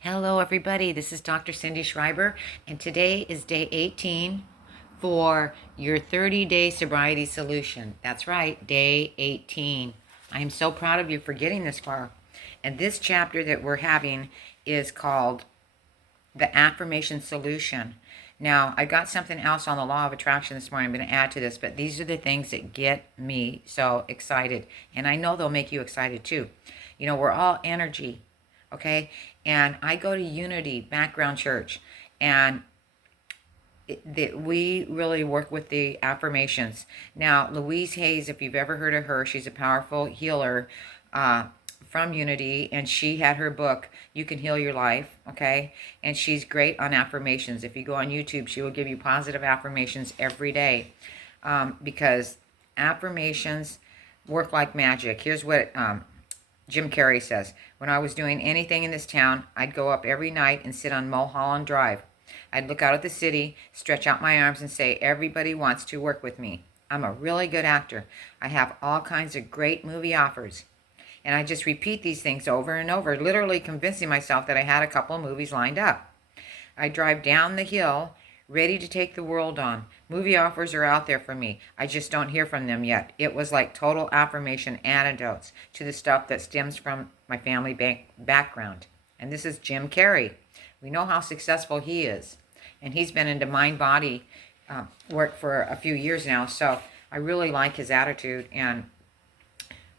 Hello, everybody. This is Dr. Cindy Schreiber, and today is day 18 for your 30-day sobriety solution. That's right, day 18. I am so proud of you for getting this far. And this chapter that we're having is called the affirmation solution. Now, I got something else on the law of attraction this morning. I'm going to add to this, but these are the things that get me so excited. And I know they'll make you excited too. You know, we're all energy, okay? And I go to Unity Background Church, and we really work with the affirmations. Now, Louise Hayes, if you've ever heard of her, she's a powerful healer from Unity, and she had her book, You Can Heal Your Life, okay? And she's great on affirmations. If you go on YouTube, she will give you positive affirmations every day because affirmations work like magic. Here's what Jim Carrey says. When I was doing anything in this town, I'd go up every night and sit on Mulholland Drive. I'd look out at the city, stretch out my arms, and say, everybody wants to work with me. I'm a really good actor. I have all kinds of great movie offers. And I just repeat these things over and over, literally convincing myself that I had a couple of movies lined up. I drive down the hill, ready to take the world on. Movie offers are out there for me. I just don't hear from them yet. It was like total affirmation antidotes to the stuff that stems from my family background. And this is Jim Carrey. We know how successful he is. And he's been into mind-body work for a few years now. So I really like his attitude. And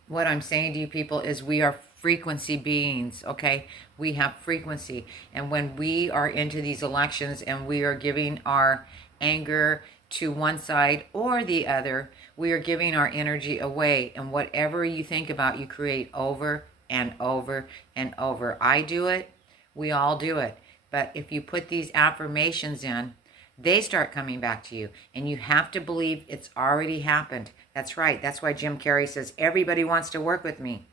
what I'm saying to you people is we are frequency beings, okay? We have frequency. And when we are into these elections and we are giving our anger to one side or the other, we are giving our energy away. And whatever you think about, you create over and over and over. I do it. We all do it. But if you put these affirmations in, they start coming back to you. And you have to believe it's already happened. That's right. That's why Jim Carrey says, everybody wants to work with me.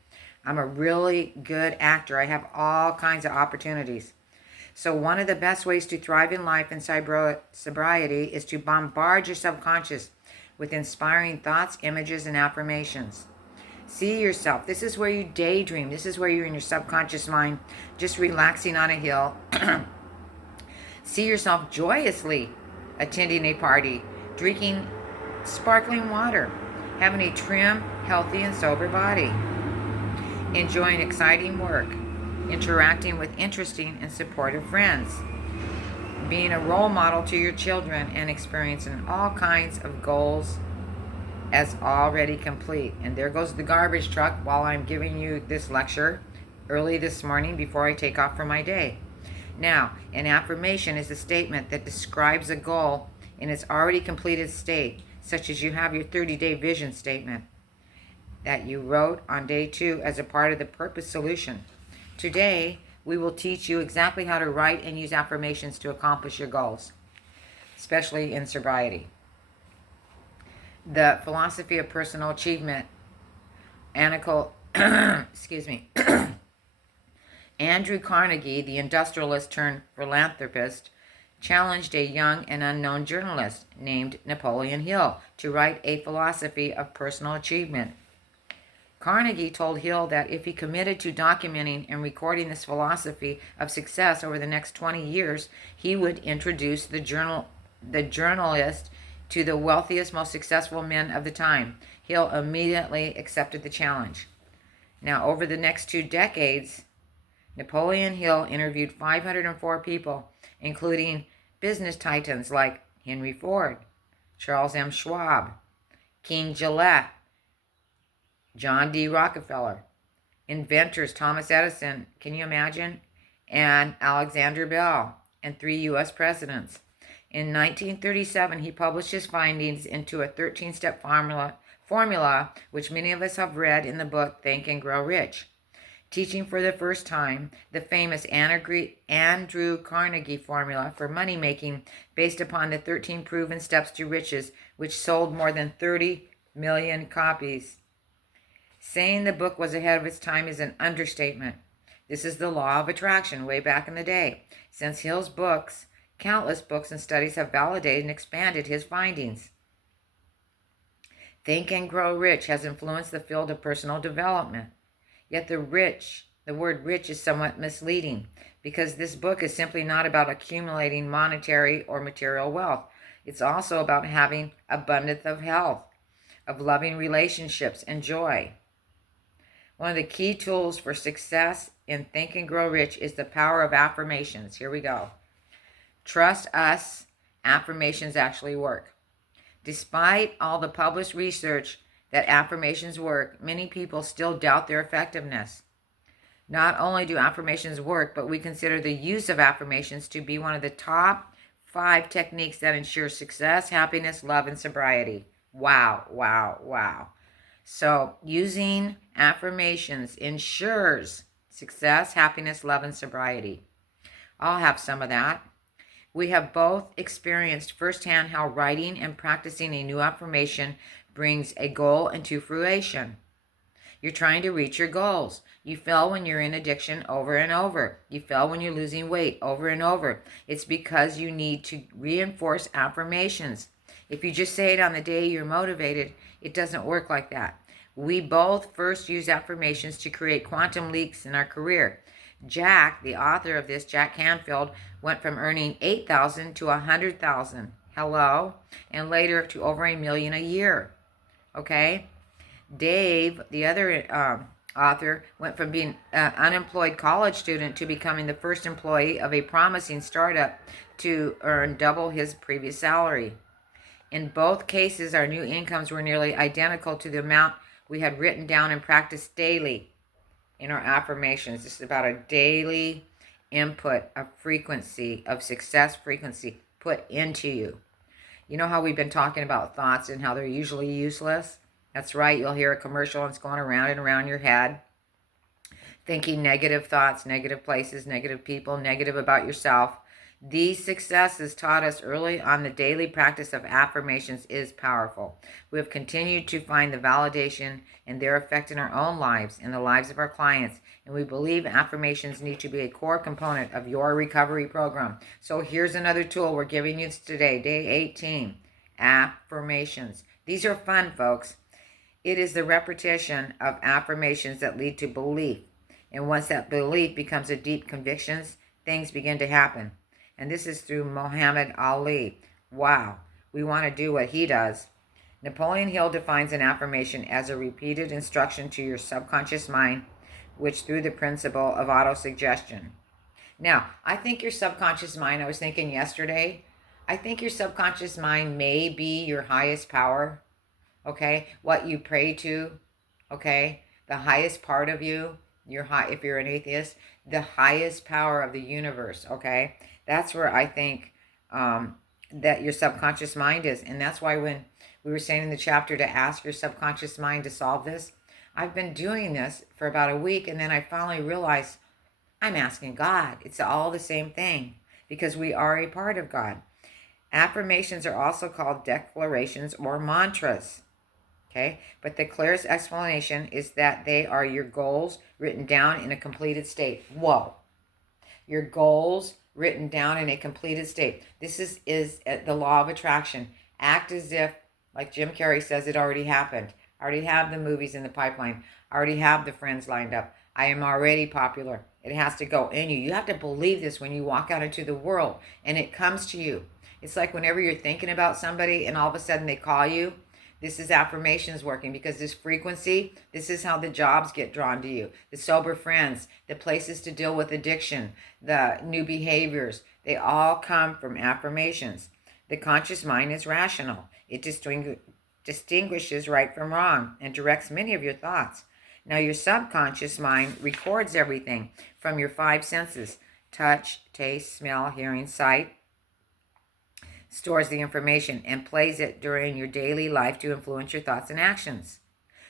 I'm a really good actor. I have all kinds of opportunities. So one of the best ways to thrive in life and sobriety is to bombard your subconscious with inspiring thoughts, images, and affirmations. See yourself. This is where you daydream. This is where you're in your subconscious mind, just relaxing on a hill. See yourself joyously attending a party, drinking sparkling water, having a trim, healthy, and sober body, enjoying exciting work, interacting with interesting and supportive friends, being a role model to your children, and experiencing all kinds of goals as already complete. And there goes the garbage truck while I'm giving you this lecture early this morning before I take off for my day. Now, an affirmation is a statement that describes a goal in its already completed state, such as you have your 30-day vision statement that you wrote on day 2 as a part of the purpose solution. Today, we will teach you exactly how to write and use affirmations to accomplish your goals, especially in sobriety. The philosophy of personal achievement, excuse me, Andrew Carnegie, the industrialist turned philanthropist, challenged a young and unknown journalist named Napoleon Hill to write a philosophy of personal achievement. Carnegie told Hill that if he committed to documenting and recording this philosophy of success over the next 20 years, he would introduce the journalist to the wealthiest, most successful men of the time. Hill immediately accepted the challenge. Now, over the next 2 decades, Napoleon Hill interviewed 504 people, including business titans like Henry Ford, Charles M. Schwab, King Gillette, John D. Rockefeller, inventors Thomas Edison, can you imagine, and Alexander Bell, and 3 U.S. presidents. In 1937, he published his findings into a 13-step formula, which many of us have read in the book Think and Grow Rich. Teaching for the first time the famous Andrew Carnegie formula for money making based upon the 13 proven steps to riches, which sold more than 30 million copies. Saying the book was ahead of its time is an understatement. This is the law of attraction way back in the day. Since Hill's books, countless books and studies have validated and expanded his findings. Think and Grow Rich has influenced the field of personal development. Yet the rich The word rich is somewhat misleading because this book is simply not about accumulating monetary or material wealth. It's also about having abundance of health, of loving relationships, and joy. One of the key tools for success in Think and Grow Rich is the power of affirmations. Here we go. Trust us, affirmations actually work. Despite all the published research that affirmations work, many people still doubt their effectiveness. Not only do affirmations work, but we consider the use of affirmations to be one of the top 5 techniques that ensure success, happiness, love, and sobriety. Wow, wow, wow. So using affirmations ensures success, happiness, love, and sobriety. I'll have some of that. We have both experienced firsthand how writing and practicing a new affirmation brings a goal into fruition. You're trying to reach your goals. You fail when you're in addiction over and over. You fail when you're losing weight over and over. It's because you need to reinforce affirmations. If you just say it on the day you're motivated, it doesn't work like that. We both first use affirmations to create quantum leaps in our career. Jack, the author of this, Jack Canfield, went from earning $8,000 to $100,000. Hello? And later to over $1 million a year. Okay? Dave, the other author, went from being an unemployed college student to becoming the first employee of a promising startup to earn double his previous salary. In both cases, our new incomes were nearly identical to the amount we had written down and practiced daily in our affirmations. This is about a daily input of frequency, of success frequency put into you. You know how we've been talking about thoughts and how they're usually useless? That's right. You'll hear a commercial and it's going around and around your head. Thinking negative thoughts, negative places, negative people, negative about yourself. These successes taught us early on the daily practice of affirmations is powerful. We have continued to find the validation and their effect in our own lives and the lives of our clients, and we believe affirmations need to be a core component of your recovery program. So here's another tool we're giving you today, day 18, affirmations. These are fun, folks. It is the repetition of affirmations that lead to belief. And once that belief becomes a deep conviction, things begin to happen. And this is through Muhammad Ali. Wow, we want to do what he does. Napoleon Hill defines an affirmation as a repeated instruction to your subconscious mind, which through the principle of autosuggestion. Now, I think your subconscious mind, I was thinking yesterday, I think your subconscious mind may be your highest power, okay? What you pray to, okay? The highest part of you, if you're an atheist, the highest power of the universe, okay? That's where I think that your subconscious mind is. And that's why when we were saying in the chapter to ask your subconscious mind to solve this, I've been doing this for about a week, and then I finally realized I'm asking God. It's all the same thing because we are a part of God. Affirmations are also called declarations or mantras. Okay, but the clearest explanation is that they are your goals written down in a completed state. Whoa. Your goals written down in a completed state. This is the law of attraction. Act as if, like Jim Carrey says, it already happened. I already have the movies in the pipeline. I already have the friends lined up. I am already popular. It has to go in you. You have to believe this when you walk out into the world and it comes to you. It's like whenever you're thinking about somebody and all of a sudden they call you. This is affirmations working because this frequency, this is how the jobs get drawn to you. The sober friends, the places to deal with addiction, the new behaviors, they all come from affirmations. The conscious mind is rational. It distinguishes right from wrong and directs many of your thoughts. Now your subconscious mind records everything from your 5 senses, touch, taste, smell, hearing, sight, stores the information and plays it during your daily life to influence your thoughts and actions.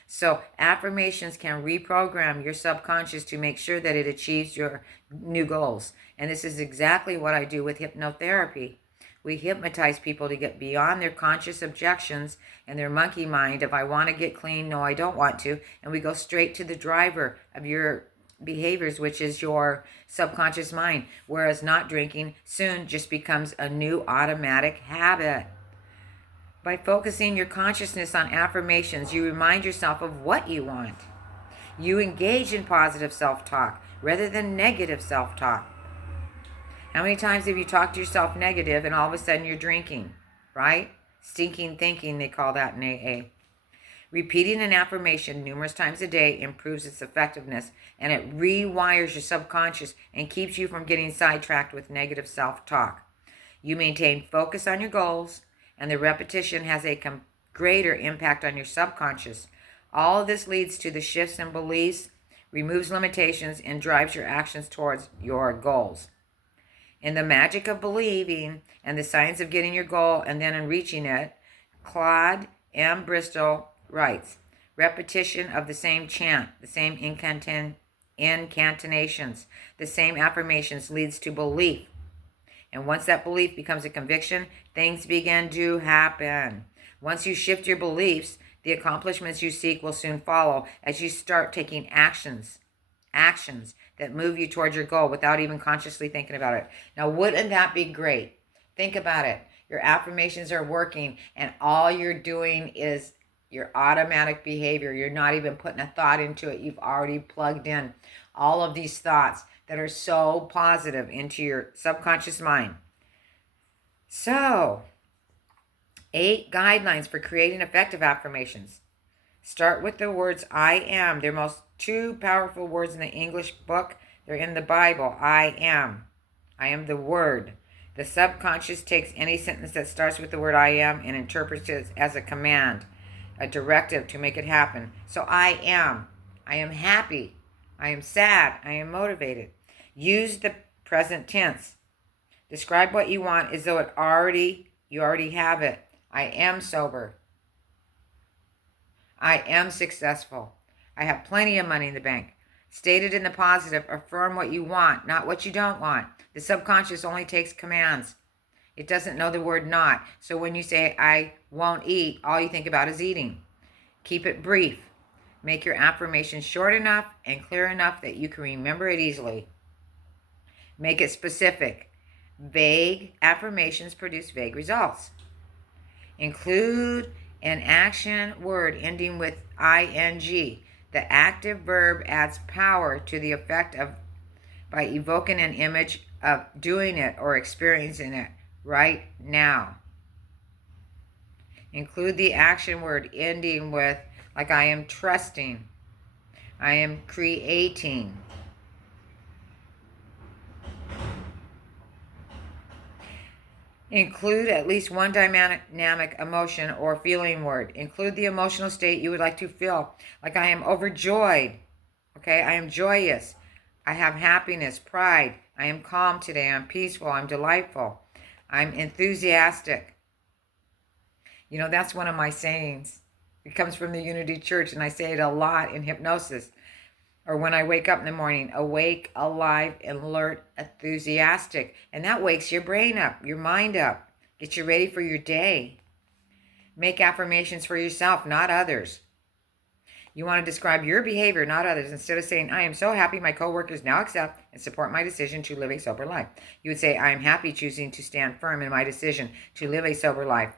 So affirmations can reprogram your subconscious to make sure that it achieves your new goals. And this is exactly what I do with hypnotherapy. We hypnotize people to get beyond their conscious objections and their monkey mind of I want to get clean, no I don't want to, and we go straight to the driver of your behaviors, which is your subconscious mind, whereas not drinking soon just becomes a new automatic habit. By focusing your consciousness on affirmations, you remind yourself of what you want. You engage in positive self-talk, rather than negative self-talk. How many times have you talked to yourself negative and all of a sudden you're drinking, right? Stinking thinking, they call that in AA. Repeating an affirmation numerous times a day improves its effectiveness, and it rewires your subconscious and keeps you from getting sidetracked with negative self-talk. You maintain focus on your goals, and the repetition has a greater impact on your subconscious. All of this leads to the shifts in beliefs, removes limitations, and drives your actions towards your goals. In The Magic of Believing and the Science of Getting Your Goal and Then in Reaching It, Claude M. Bristol writes, repetition of the same chant, the same incantations, the same affirmations leads to belief. And once that belief becomes a conviction, things begin to happen. Once you shift your beliefs, the accomplishments you seek will soon follow as you start taking actions that move you towards your goal without even consciously thinking about it. Now, wouldn't that be great? Think about it. Your affirmations are working, and all you're doing is your automatic behavior. You're not even putting a thought into it. You've already plugged in all of these thoughts that are so positive into your subconscious mind. So, 8 guidelines for creating effective affirmations. Start with the words I am. They're most 2 powerful words in the English book. They're in the Bible. I am. I am the word. The subconscious takes any sentence that starts with the word I am and interprets it as a command, a directive to make it happen. So I am. I am happy. I am sad. I am motivated. Use the present tense. Describe what you want as though you already have it. I am sober. I am successful. I have plenty of money in the bank. State it in the positive. Affirm what you want, not what you don't want. The subconscious only takes commands. It doesn't know the word not. So when you say, I won't eat, all you think about is eating. Keep it brief. Make your affirmation short enough and clear enough that you can remember it easily. Make it specific. Vague affirmations produce vague results. Include an action word ending with ing. The active verb adds power to the effect of by evoking an image of doing it or experiencing it right now. Include the action word ending with, like, I am trusting, I am creating. Include at least one dynamic emotion or feeling word. Include the emotional state you would like to feel. Like, I am overjoyed. Okay, I am joyous. I have happiness, pride. I am calm today. I'm peaceful. I'm delightful. I'm enthusiastic. You know, that's one of my sayings. It comes from the Unity Church, and I say it a lot in hypnosis. Or when I wake up in the morning, awake, alive, alert, enthusiastic. And that wakes your brain up, your mind up, gets you ready for your day. Make affirmations for yourself, not others. You want to describe your behavior, not others. Instead of saying, I am so happy my coworkers now accept and support my decision to live a sober life. You would say, I am happy choosing to stand firm in my decision to live a sober life,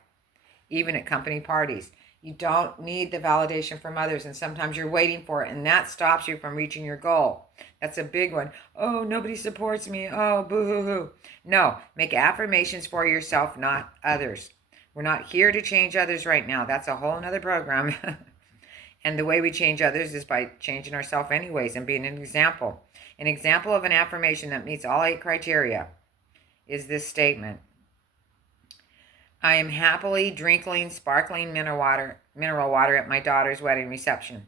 even at company parties. You don't need the validation from others, and sometimes you're waiting for it, and that stops you from reaching your goal. That's a big one. Oh, nobody supports me. Oh, boo-hoo-hoo. No, make affirmations for yourself, not others. We're not here to change others right now. That's a whole nother program. And the way we change others is by changing ourselves anyways and being an example. An example of an affirmation that meets all 8 criteria is this statement. I am happily drinking sparkling mineral water at my daughter's wedding reception.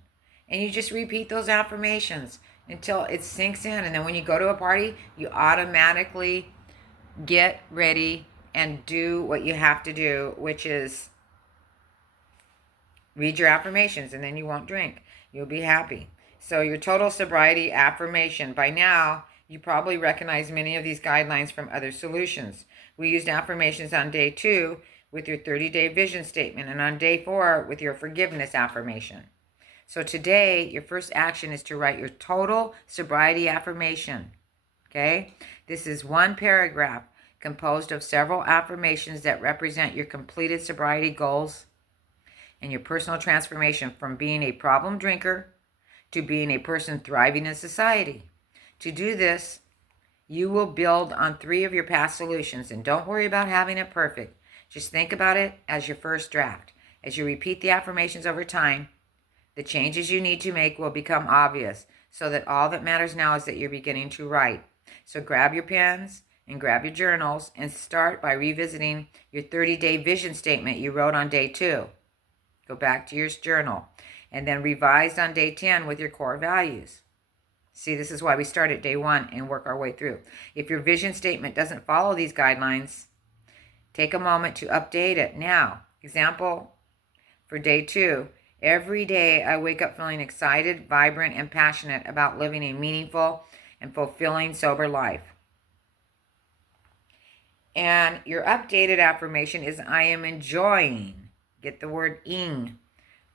And you just repeat those affirmations until it sinks in. And then when you go to a party, you automatically get ready and do what you have to do, which is read your affirmations, and then you won't drink. You'll be happy. So your total sobriety affirmation. By now, you probably recognize many of these guidelines from other solutions. We used affirmations on day 2 with your 30-day vision statement, and on day 4 with your forgiveness affirmation. So today, your first action is to write your total sobriety affirmation. Okay? This is one paragraph composed of several affirmations that represent your completed sobriety goals and your personal transformation from being a problem drinker to being a person thriving in society. To do this, you will build on 3 of your past solutions, and don't worry about having it perfect. Just think about it as your first draft. As you repeat the affirmations over time, the changes you need to make will become obvious, so that all that matters now is that you're beginning to write. So grab your pens and grab your journals and start by revisiting your 30-day vision statement you wrote on day 2. Go back to your journal and then revise on day 10 with your core values. See, this is why we start at day 1 and work our way through. If your vision statement doesn't follow these guidelines, take a moment to update it. Now, example for day 2, every day I wake up feeling excited, vibrant, and passionate about living a meaningful and fulfilling sober life. And your updated affirmation is I am enjoying, get the word ing,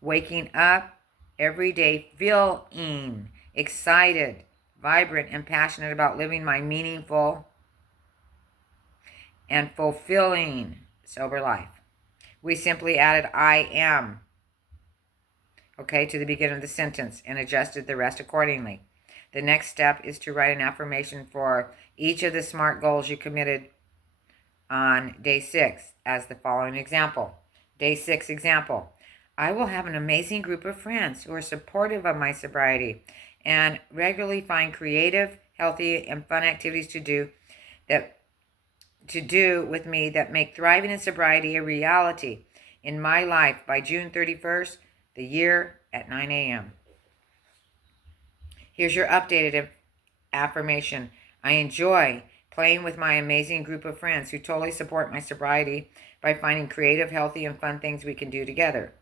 waking up every day feeling excited, vibrant, and passionate about living my meaningful and fulfilling sober life. We simply added I am, okay, to the beginning of the sentence and adjusted the rest accordingly. The next step is to write an affirmation for each of the SMART goals you committed on day 6 as the following example. Day 6 example. I will have an amazing group of friends who are supportive of my sobriety and regularly find creative, healthy, and fun activities to do with me that make thriving in sobriety a reality in my life by June 31st, the year at 9 a.m. Here's your updated affirmation. I enjoy playing with my amazing group of friends who totally support my sobriety by finding creative, healthy, and fun things we can do together.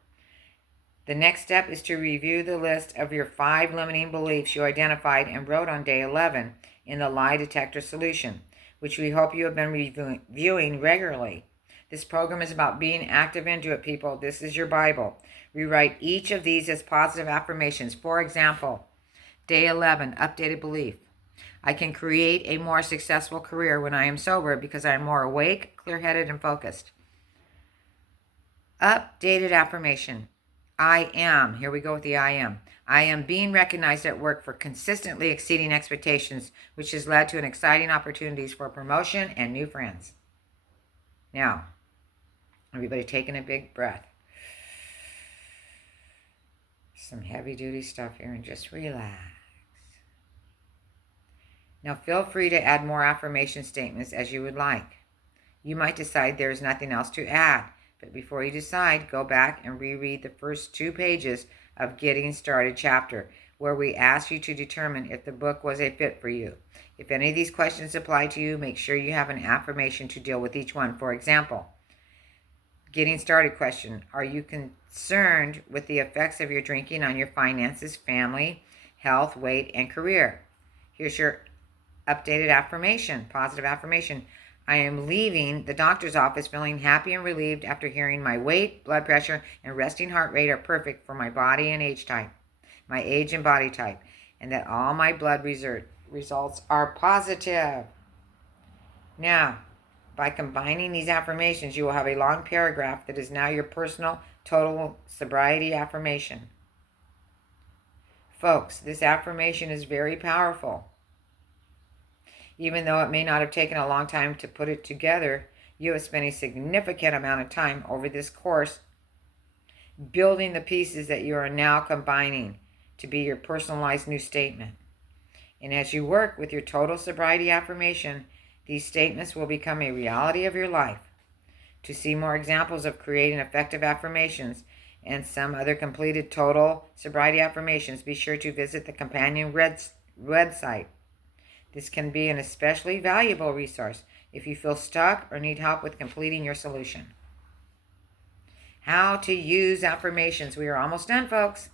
The next step is to review the list of your 5 limiting beliefs you identified and wrote on day 11 in the lie detector solution, which we hope you have been reviewing regularly. This program is about being active into it, people. This is your Bible. Rewrite each of these as positive affirmations. For example, day 11, updated belief. I can create a more successful career when I am sober because I am more awake, clear-headed, and focused. Updated affirmation. I am. Here we go with the I am. I am being recognized at work for consistently exceeding expectations, which has led to an exciting opportunities for promotion and new friends. Now, everybody taking a big breath. Some heavy-duty stuff here and just relax. Now feel free to add more affirmation statements as you would like. You might decide there is nothing else to add, but before you decide, go back and reread the first 2 pages of Getting Started chapter, where we ask you to determine if the book was a fit for you. If any of these questions apply to you, make sure you have an affirmation to deal with each one. For example, Getting Started question. Are you concerned with the effects of your drinking on your finances, family, health, weight, and career? Here's your updated affirmation, positive affirmation. I am leaving the doctor's office feeling happy and relieved after hearing my weight, blood pressure, and resting heart rate are perfect for my body and age type, my age and body type, and that all my blood results are positive. Now, by combining these affirmations, you will have a long paragraph that is now your personal total sobriety affirmation. Folks, this affirmation is very powerful. Even though it may not have taken a long time to put it together, you have spent a significant amount of time over this course building the pieces that you are now combining to be your personalized new statement. And as you work with your total sobriety affirmation, these statements will become a reality of your life. To see more examples of creating effective affirmations and some other completed total sobriety affirmations, be sure to visit the companion website. This can be an especially valuable resource if you feel stuck or need help with completing your solution. How to use affirmations. We are almost done, folks.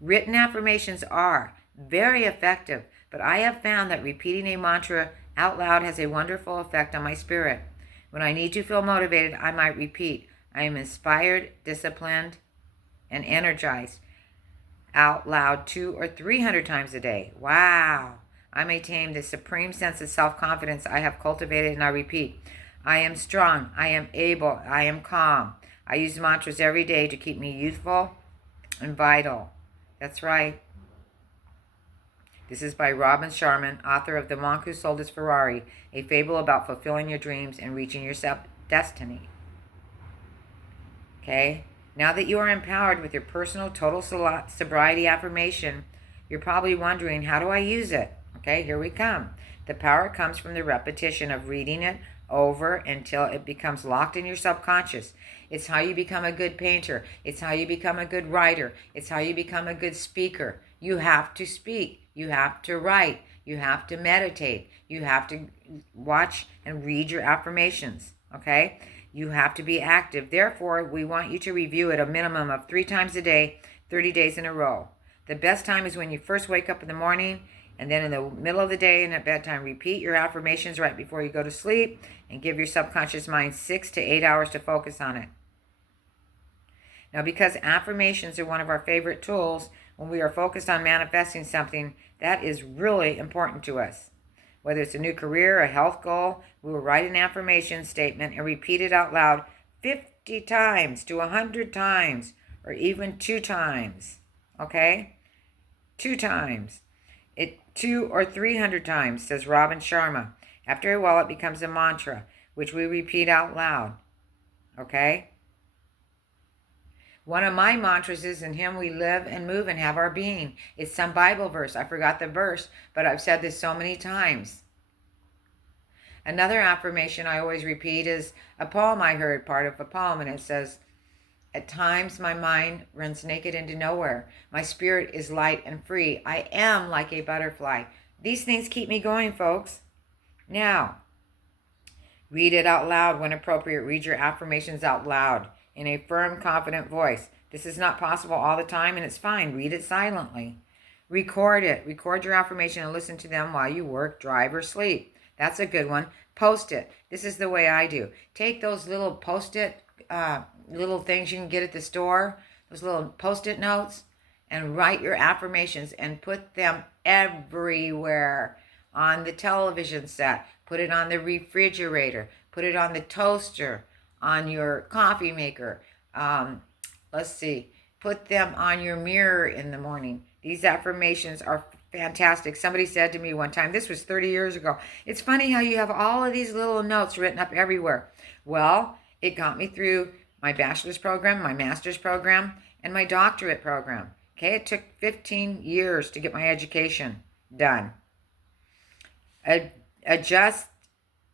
Written affirmations are very effective, but I have found that repeating a mantra out loud has a wonderful effect on my spirit. When I need to feel motivated, I might repeat, I am inspired, disciplined, and energized out loud 200 or 300 times a day. Wow. I maintain the supreme sense of self-confidence I have cultivated, and I repeat, I am strong, I am able, I am calm. I use mantras every day to keep me youthful and vital. That's right. This is by Robin Sharman, author of The Monk Who Sold His Ferrari, a fable about fulfilling your dreams and reaching your destiny. Okay? Now that you are empowered with your personal total sobriety affirmation, you're probably wondering, how do I use it? Okay, here we come. The power comes from the repetition of reading it over until it becomes locked in your subconscious. It's how you become a good painter. It's how you become a good writer. It's how you become a good speaker. You have to speak. You have to write. You have to meditate. You have to watch and read your affirmations. Okay? You have to be active. Therefore, we want you to review it a minimum of 3 times a day, 30 days in a row. The best time is when you first wake up in the morning, and then in the middle of the day and at bedtime. Repeat your affirmations right before you go to sleep, and give your subconscious mind 6 to 8 hours to focus on it. Now, because affirmations are one of our favorite tools when we are focused on manifesting something, that is really important to us. Whether it's a new career, a health goal, we will write an affirmation statement and repeat it out loud 50 times to 100 times, or even 2 times. Okay? 2 times. 2 or 300 times, says Robin Sharma. After a while, it becomes a mantra, which we repeat out loud. Okay? One of my mantras is, in Him we live and move and have our being. It's some Bible verse. I forgot the verse, but I've said this so many times. Another affirmation I always repeat is a poem I heard, part of a poem, and it says, at times my mind runs naked into nowhere. My spirit is light and free. I am like a butterfly. These things keep me going, folks. Now, read it out loud when appropriate. Read your affirmations out loud in a firm, confident voice. This is not possible all the time, and it's fine. Read it silently. Record it. Record your affirmation and listen to them while you work, drive, or sleep. That's a good one. Post it. This is the way I do. Take those little post-it little things you can get at the store, those little post-it notes, and write your affirmations and put them everywhere. On the television set, put it on the refrigerator, put it on the toaster, on your coffee maker. Put them on your mirror in the morning. These affirmations are fantastic. Somebody said to me one time, this was 30 years ago, it's funny how you have all of these little notes written up everywhere. Well, it got me through my bachelor's program, my master's program, and my doctorate program. Okay, it took 15 years to get my education done. Adjust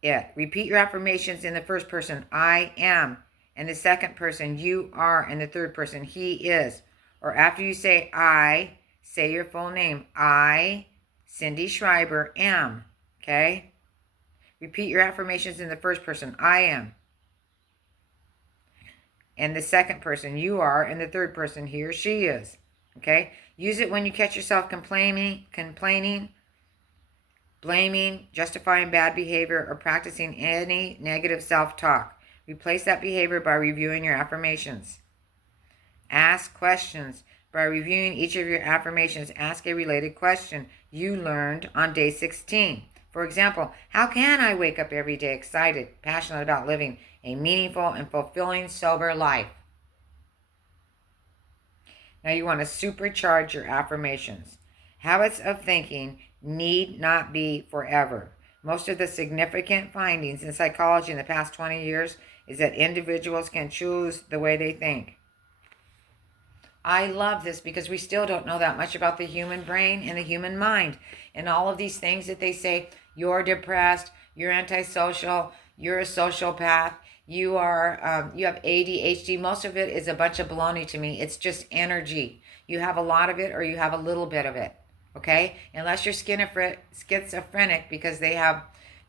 it. Repeat your affirmations in the first person, I am, and the second person, you are, and the third person, he is. Or after you say I, say your full name. I, Cindy Schreiber, am. Okay? Repeat your affirmations in the first person, I am. And the second person, you are, and the third person, he or she is. Okay? Use it when you catch yourself complaining, blaming, justifying bad behavior, or practicing any negative self-talk. Replace that behavior by reviewing your affirmations. Ask questions. By reviewing each of your affirmations, ask a related question you learned on day 16. For example, how can I wake up every day excited, passionate about living a meaningful and fulfilling sober life? Now you want to supercharge your affirmations. Habits of thinking need not be forever. Most of the significant findings in psychology in the past 20 years is that individuals can choose the way they think. I love this because we still don't know that much about the human brain and the human mind. And all of these things that they say, you're depressed, you're antisocial, you're a sociopath, you have ADHD. Most of it is a bunch of baloney to me. It's just energy. You have a lot of it or you have a little bit of it. Okay? Unless you're schizophrenic, because they have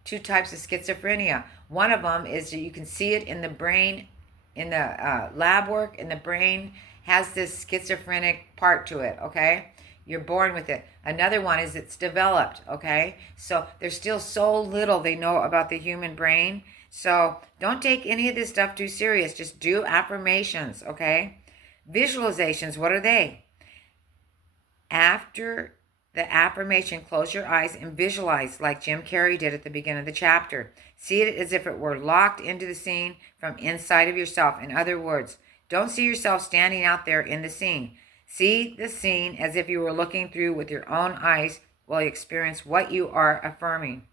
2 types of schizophrenia. One of them is that you can see it in the brain, in the lab work, in the brain has this schizophrenic part to it, okay? You're born with it. Another one is it's developed, okay? So there's still so little they know about the human brain. So don't take any of this stuff too serious. Just do affirmations, okay? Visualizations, what are they? After the affirmation, close your eyes and visualize like Jim Carrey did at the beginning of the chapter. See it as if it were locked into the scene from inside of yourself. In other words, don't see yourself standing out there in the scene. See the scene as if you were looking through with your own eyes will experience what you are affirming.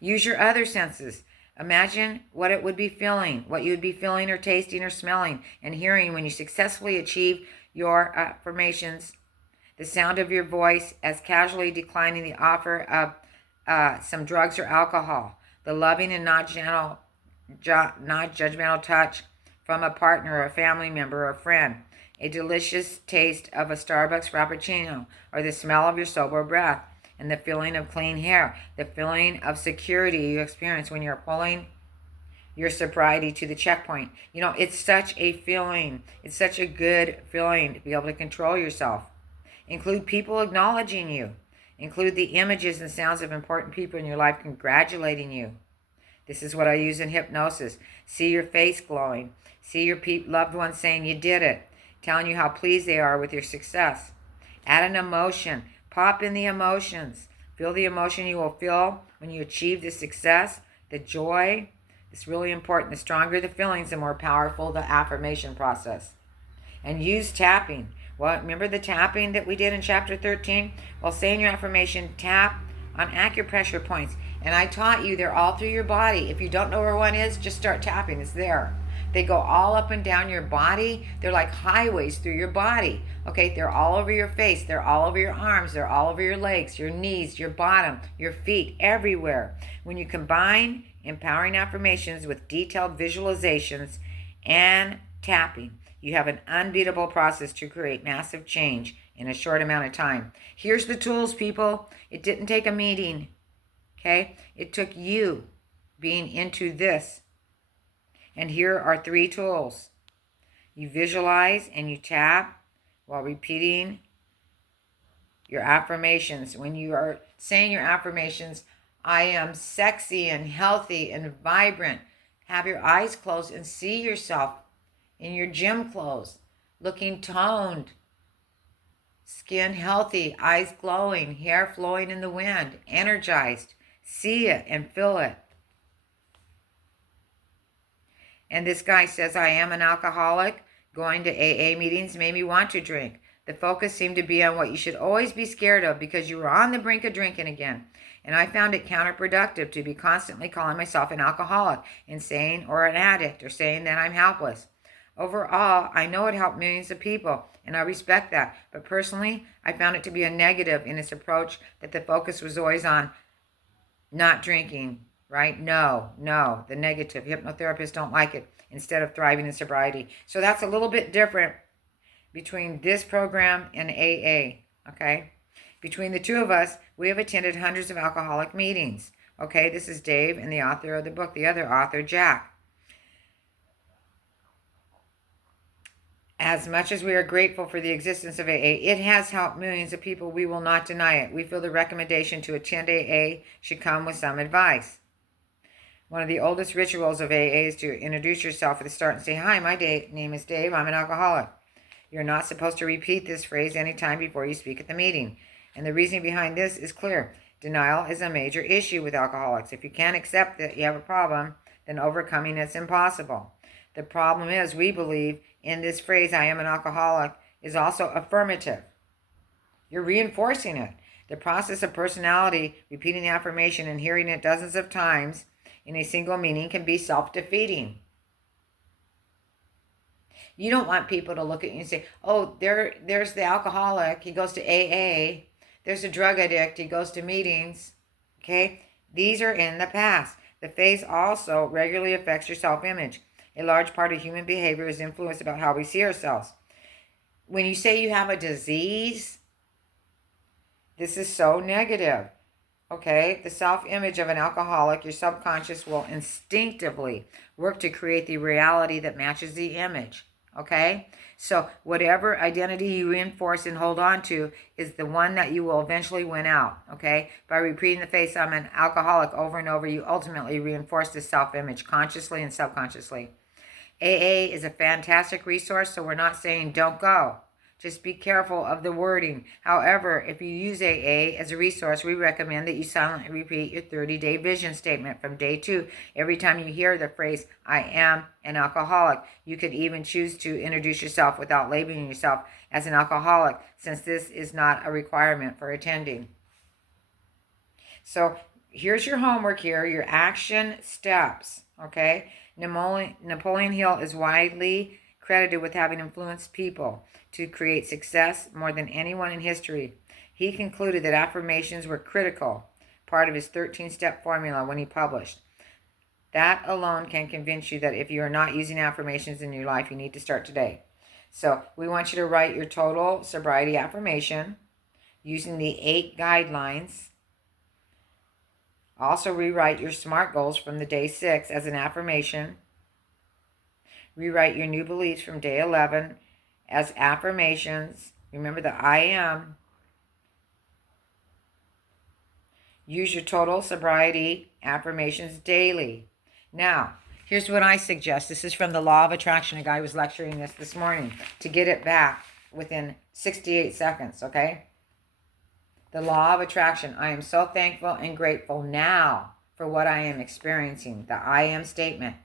Use your other senses. Imagine what it would be feeling, what you would be feeling or tasting or smelling and hearing when you successfully achieve your affirmations. The sound of your voice as casually declining the offer of some drugs or alcohol. The loving and not judgmental touch from a partner or a family member or a friend. A delicious taste of a Starbucks Frappuccino, or the smell of your sober breath, and the feeling of clean hair, the feeling of security you experience when you're pulling your sobriety to the checkpoint. You know, it's such a feeling. It's such a good feeling to be able to control yourself. Include people acknowledging you. Include the images and sounds of important people in your life congratulating you. This is what I use in hypnosis. See your face glowing. See your loved ones saying you did it, telling you how pleased they are with your success. Add an emotion. Pop in the emotions. Feel the emotion you will feel when you achieve the success, the joy. It's really important. The stronger the feelings, the more powerful the affirmation process. And use tapping. Well, remember the tapping that we did in chapter 13? Well, saying your affirmation, tap on acupressure points. And I taught you they're all through your body. If you don't know where one is, just start tapping. It's there. They go all up and down your body. They're like highways through your body. Okay, they're all over your face. They're all over your arms. They're all over your legs, your knees, your bottom, your feet, everywhere. When you combine empowering affirmations with detailed visualizations and tapping, you have an unbeatable process to create massive change in a short amount of time. Here's the tools, people. It didn't take a meeting, okay? It took you being into this. And here are 3 tools. You visualize and you tap while repeating your affirmations. When you are saying your affirmations, I am sexy and healthy and vibrant. Have your eyes closed and see yourself in your gym clothes, looking toned, skin healthy, eyes glowing, hair flowing in the wind, energized. See it and feel it. And this guy says, I am an alcoholic. Going to AA meetings made me want to drink. The focus seemed to be on what you should always be scared of because you were on the brink of drinking again. And I found it counterproductive to be constantly calling myself an alcoholic and saying, or an addict, or saying that I'm helpless. Overall, I know it helped millions of people, and I respect that. But personally, I found it to be a negative in its approach that the focus was always on not drinking, right? No, the negative. Hypnotherapists don't like it, instead of thriving in sobriety. So that's a little bit different between this program and AA, okay? Between the 2 of us, we have attended hundreds of alcoholic meetings, okay? This is Dave and the author of the book, the other author, Jack. As much as we are grateful for the existence of AA, it has helped millions of people. We will not deny it. We feel the recommendation to attend AA should come with some advice. One of the oldest rituals of AA is to introduce yourself at the start and say, hi, my name is Dave. I'm an alcoholic. You're not supposed to repeat this phrase any time before you speak at the meeting. And the reasoning behind this is clear. Denial is a major issue with alcoholics. If you can't accept that you have a problem, then overcoming it's impossible. The problem is we believe in this phrase, I am an alcoholic, is also affirmative. You're reinforcing it. The process of personality, repeating the affirmation and hearing it dozens of times in a single meaning can be self-defeating. You don't want people to look at you and say, oh, there's the alcoholic, he goes to AA. There's a drug addict, he goes to meetings. Okay? These are in the past. The phase also regularly affects your self-image. A large part of human behavior is influenced about how we see ourselves. When you say you have a disease, this is so negative. Okay? The self-image of an alcoholic, your subconscious will instinctively work to create the reality that matches the image. Okay? So whatever identity you reinforce and hold on to is the one that you will eventually win out. Okay? By repeating the phrase, I'm an alcoholic, over and over, you ultimately reinforce the self-image consciously and subconsciously. AA is a fantastic resource, so we're not saying don't go. Just be careful of the wording. However, if you use AA as a resource, we recommend that you silently repeat your 30-day vision statement from day 2. Every time you hear the phrase, I am an alcoholic, you could even choose to introduce yourself without labeling yourself as an alcoholic, since this is not a requirement for attending. So here's your homework here, your action steps, okay? Napoleon Hill is widely credited with having influenced people to create success more than anyone in history. He concluded that affirmations were critical, part of his 13-step formula when he published. That alone can convince you that if you are not using affirmations in your life, you need to start today. So we want you to write your total sobriety affirmation using the 8 guidelines. Also rewrite your SMART goals from the day 6 as an affirmation. Rewrite your new beliefs from day 11 as affirmations. Remember the I am. Use your total sobriety affirmations daily. Now, here's what I suggest. This is from the Law of Attraction. A guy was lecturing this morning to get it back within 68 seconds, okay? The Law of Attraction. I am so thankful and grateful now for what I am experiencing. The I am statement.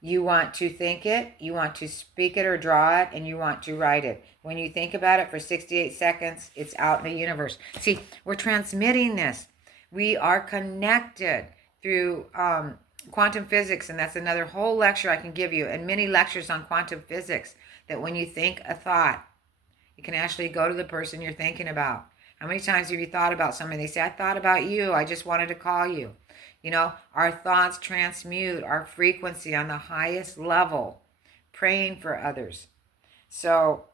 You want to think it, you want to speak it or draw it, and you want to write it. When you think about it for 68 seconds, it's out in the universe. See, we're transmitting this. We are connected through quantum physics, and that's another whole lecture I can give you, and many lectures on quantum physics, that when you think a thought, you can actually go to the person you're thinking about. How many times have you thought about somebody? They say, I thought about you. I just wanted to call you. You know, our thoughts transmute our frequency on the highest level, praying for others. So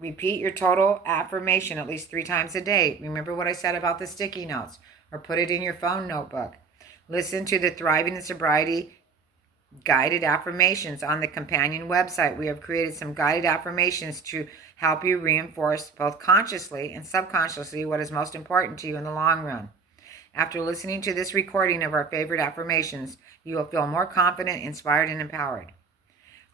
repeat your total affirmation at least 3 times a day. Remember what I said about the sticky notes, or put it in your phone notebook. Listen to the Thriving in Sobriety guided affirmations on the companion website. We have created some guided affirmations to help you reinforce both consciously and subconsciously what is most important to you in the long run. After listening to this recording of our favorite affirmations, you will feel more confident, inspired, and empowered.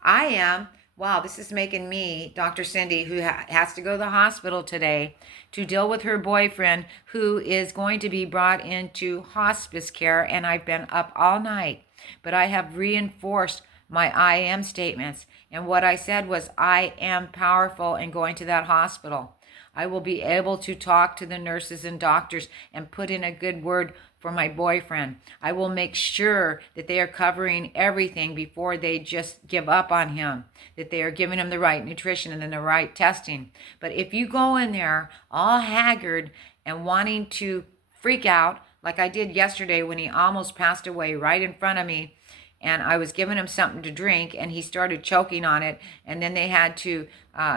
I am, wow, this is making me, Dr. Cindy, who has to go to the hospital today to deal with her boyfriend who is going to be brought into hospice care, and I've been up all night. But I have reinforced my I am statements, and what I said was, I am powerful in going to that hospital. I will be able to talk to the nurses and doctors and put in a good word for my boyfriend. I will make sure that they are covering everything before they just give up on him, that they are giving him the right nutrition and then the right testing. But if you go in there all haggard and wanting to freak out, like I did yesterday when he almost passed away right in front of me, and I was giving him something to drink, and he started choking on it, and then they had to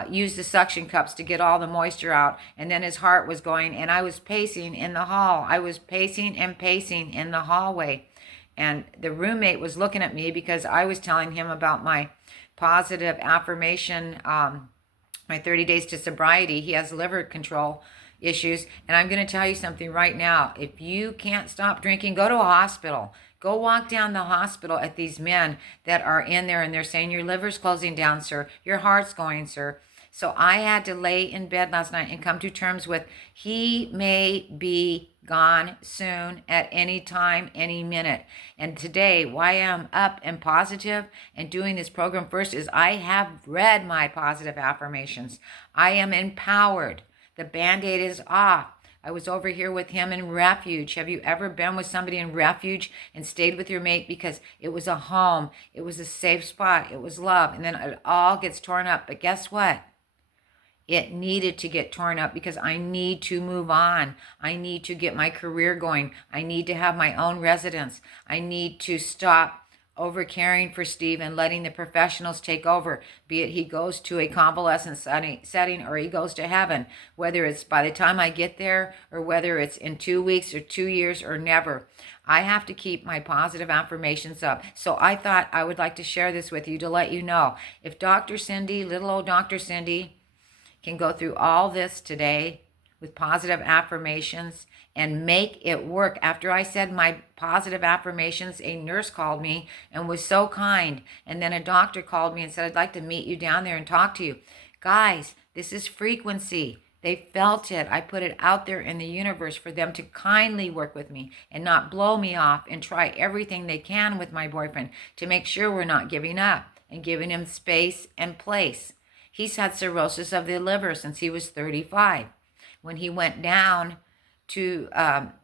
use the suction cups to get all the moisture out, and then his heart was going, and I was pacing in the hall. I was pacing and pacing in the hallway, and the roommate was looking at me because I was telling him about my positive affirmation, my 30 days to sobriety. He has liver control issues, and I'm going to tell you something right now. If you can't stop drinking, go to a hospital. Go walk down the hospital at these men that are in there, and they're saying, your liver's closing down, sir. Your heart's going, sir. So I had to lay in bed last night and come to terms with, he may be gone soon at any time, any minute. And today, why I'm up and positive and doing this program first is I have read my positive affirmations. I am empowered. The Band-Aid is off. I was over here with him in refuge. Have you ever been with somebody in refuge and stayed with your mate because it was a home, it was a safe spot, it was love, and then it all gets torn up? But guess what? It needed to get torn up because I need to move on. I need to get my career going. I need to have my own residence. I need to stop over caring for Steve and letting the professionals take over, be it he goes to a convalescent setting or he goes to heaven, whether it's by the time I get there or whether it's in 2 weeks or 2 years or never. I have to keep my positive affirmations up. So I thought I would like to share this with you to let you know, if Dr. Cindy, little old Dr. Cindy, can go through all this today with positive affirmations and make it work. After I said my positive affirmations, a nurse called me and was so kind. And then a doctor called me and said, I'd like to meet you down there and talk to you. Guys, this is frequency. They felt it. I put it out there in the universe for them to kindly work with me and not blow me off and try everything they can with my boyfriend to make sure we're not giving up and giving him space and place. He's had cirrhosis of the liver since he was 35. When he went down to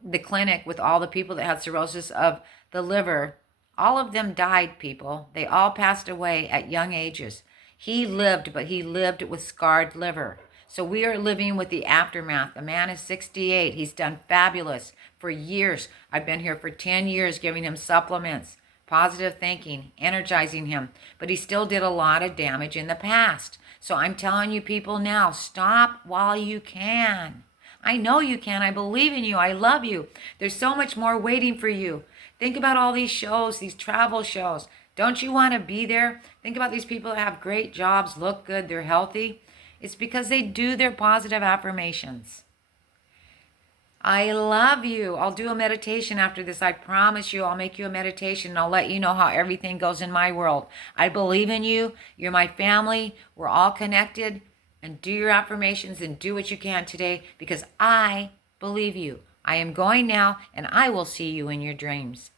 the clinic with all the people that had cirrhosis of the liver. All of them died, people. They all passed away at young ages. He lived, but he lived with scarred liver. So we are living with the aftermath. The man is 68. He's done fabulous for years. I've been here for 10 years giving him supplements, positive thinking, energizing him. But he still did a lot of damage in the past. So I'm telling you people now, stop while you can. I know you can. I believe in you. I love you. There's so much more waiting for you. Think about all these shows, these travel shows. Don't you want to be there? Think about these people that have great jobs, look good, they're healthy. It's because they do their positive affirmations. I love you. I'll do a meditation after this. I promise you, I'll make you a meditation and I'll let you know how everything goes in my world. I believe in you. You're my family. We're all connected. And do your affirmations and do what you can today because I believe you. I am going now and I will see you in your dreams.